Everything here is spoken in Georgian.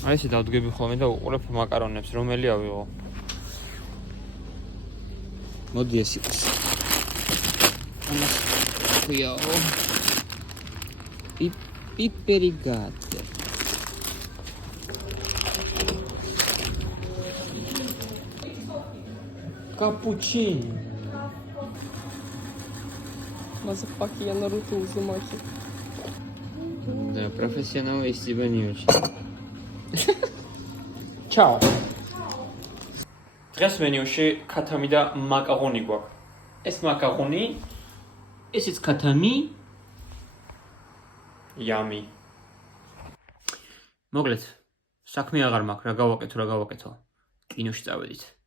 აი ესე დავდგები ხოლმე და უყურებ მაკარონებს, რომელი ავიღო. მოდი ეს იყოს. ამას ხიაო. პიპერი გატე. Cappuccino. Mas aqui é Naruto Uzumaki. Да, профессионал из тебя не очень. Ciao. დღეს მენიუში ქათამი და მაკარონი გვაქვს. ეს მაკარონი, ესეც ქათამი. Yummy. მოგლეთ, საქმე აღარ მაქვს, რა გავაკეთო. კინოში წავედით.